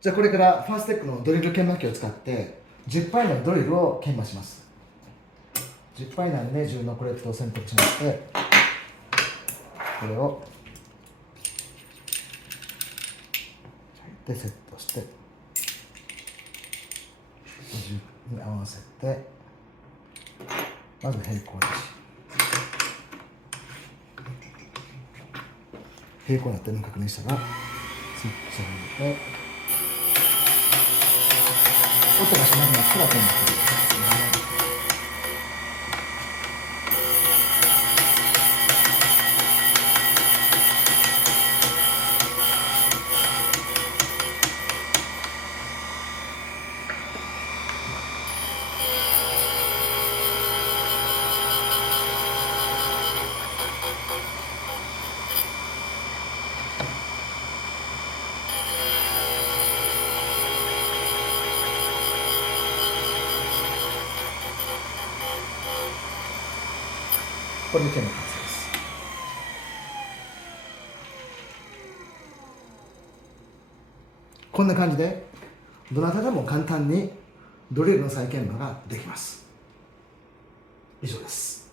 じゃあこれからファーステックのドリル研磨機を使って10パイのドリルを研磨します。10パイなんで10のコレットを選択しまして、これをでセットして50に合わせて、まず平行にし、平行になってるのを確認したらスイッチを入れて、音がしなくなったら研磨する。これで研磨完成です。こんな感じでどなたでも簡単にドリルの再研磨ができます。以上です。